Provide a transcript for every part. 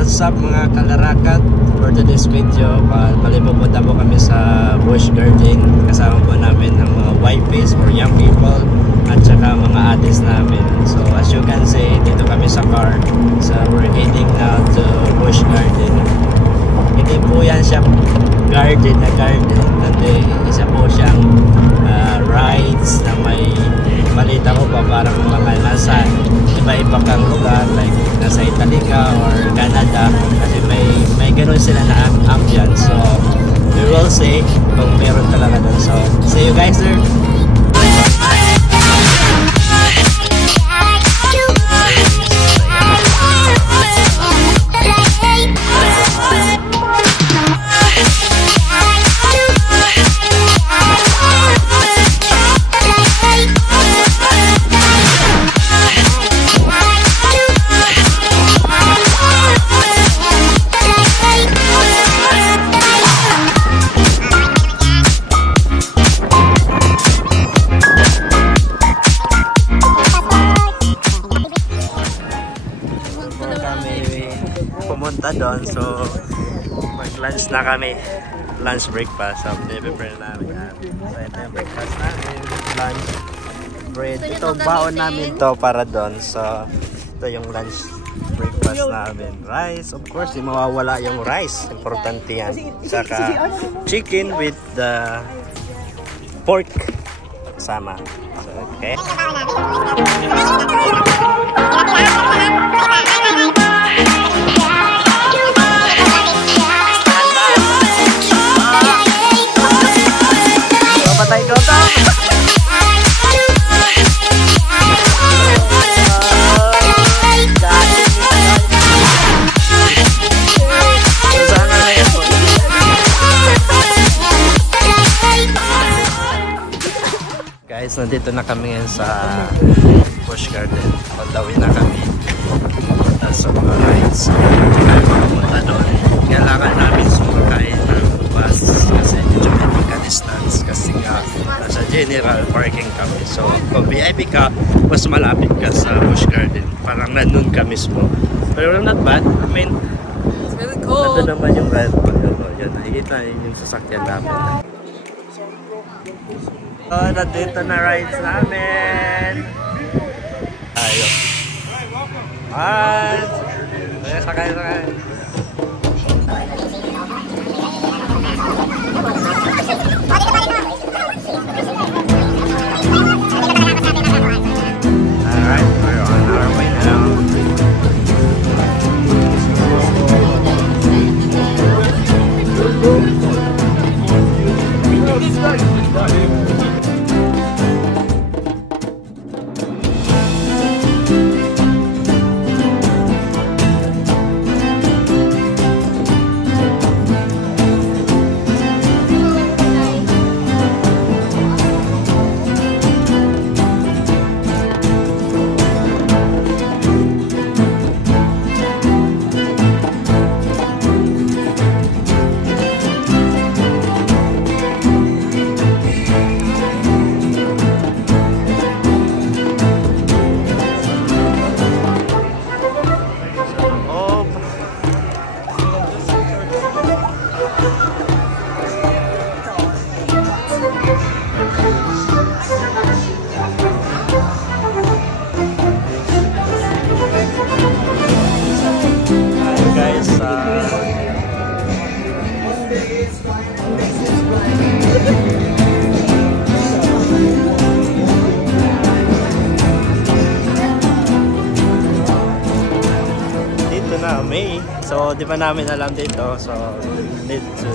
What's up mga kalarakat? For today's video, bali pupunta po kami sa Busch Garden. Kasama po namin ang mga wifeys for young people at saka mga atis namin. So as you can see, dito kami sa car. So we're heading now to Busch Garden. Hindi po yan siya garden na garden. Kundi isa po siyang rides na may balita ko pa parang mga nasa iba-iba kang lugar, like nasa Italy ka or Canada, kasi may ganoon sila na ambience. So we will see kung meron talaga doon. So see you guys there. Pumunta doon, so mag-lunch na kami, lunch breakfast. So prepare namin. So ito yung breakfast namin, lunch bread. Ito baon namin to para doon. So ito yung lunch breakfast namin. Rice, of course, di mawawala yung rice, importante yan. Saka chicken with the pork sama. So, okay. Patay ko to. Guys, nandito na kami ngayon sa Busch Garden. Pagdawin na kami sa mga rides. Kaya makapunta doon. Kailangan namin sumakay ng bus kasi medyo may ka-distance kasi nasa general parking kami. So kung VIP ka, mas malapit ka sa Busch Garden. Parang nandun ka mismo. Pero not bad. I mean, it's really cool. Nandun naman yung red. Yan, nakikita yung sasakyan namin. So, nandito na rides namin. Ayos. Hi! Sakay. Alright, we're on our way now. So, di pa namin alam dito. So, lead to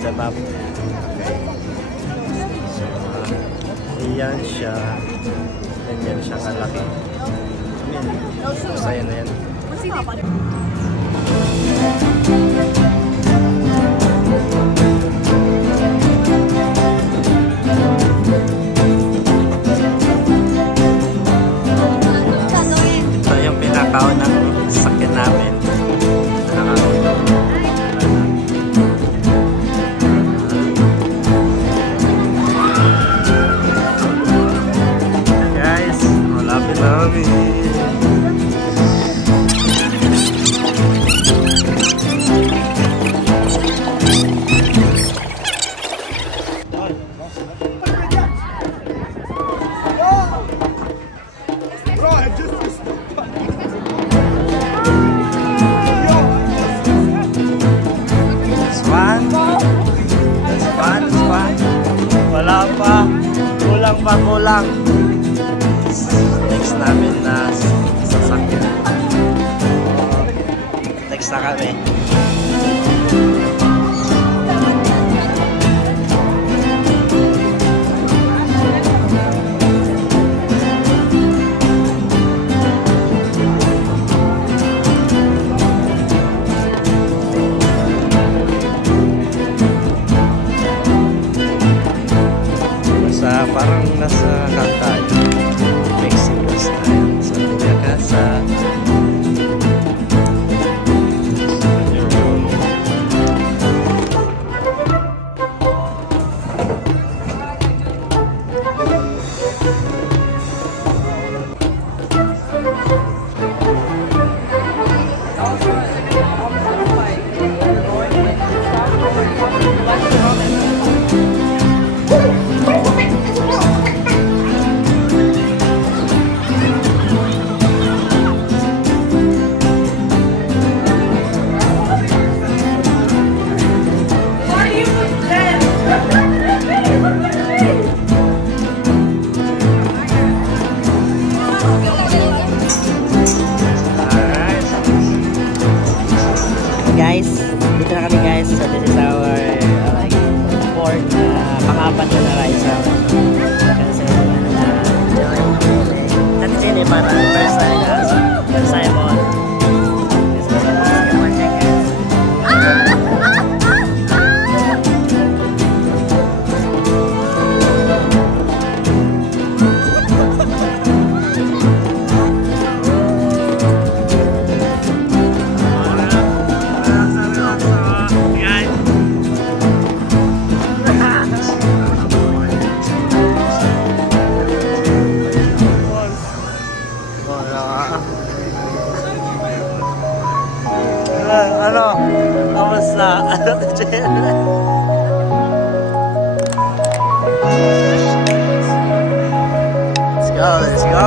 the map. Okay. So, iyan siya. Ganyan siya kalaki. I mean, masaya na yan. Ito yung pinakaunang sakyan namin. Guys, malapit na kami. pa kulang. Next namin na sasakyan. Next na kami. Parang nasa Caltayo, Mexico style. Sa Casa. Guys, dito na kami guys. So this is our fourth pang-apat na ride sa dati sini para first time guys. First time on. Come on check guys. Ano? Kamusta? Let's go, let's go.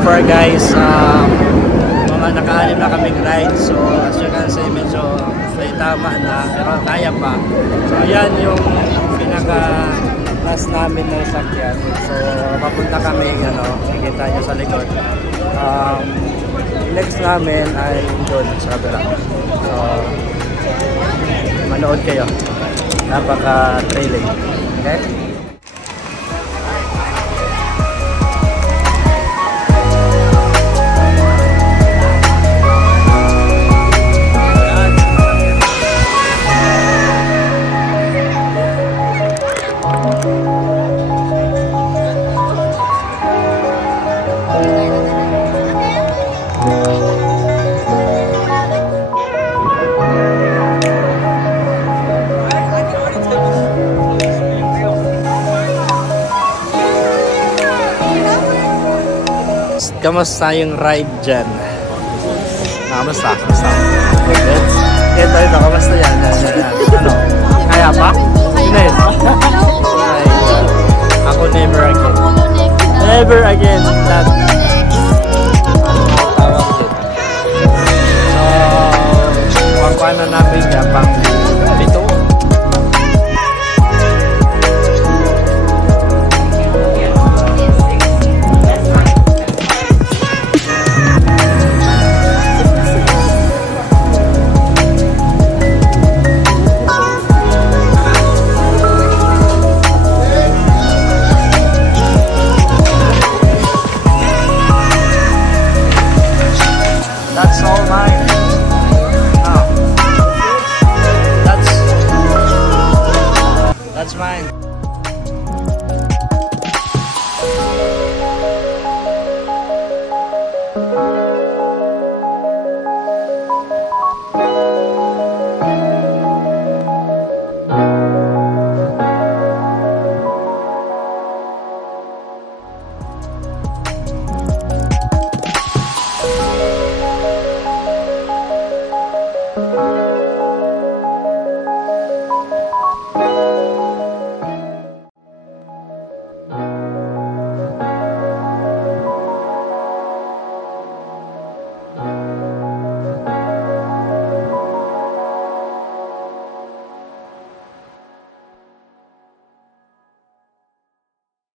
For guys, mga naka-anim na kaming ride, so as you can see medyo may tama na pero kaya pa. So yan yung pinaka last namin na sakyan. So papunta kami, nakikita nyo sa likod. Next namin ay doon sa kabila. So manood kayo, napaka-thrilling. Okay? Kamusta yung ride dyan? Kamusta? Kamusta? Ito, kamusta yan? Ano? Kaya pa? Ines? Ako never again. Never again. That. Tawag dito. So, kuha na namin niya pang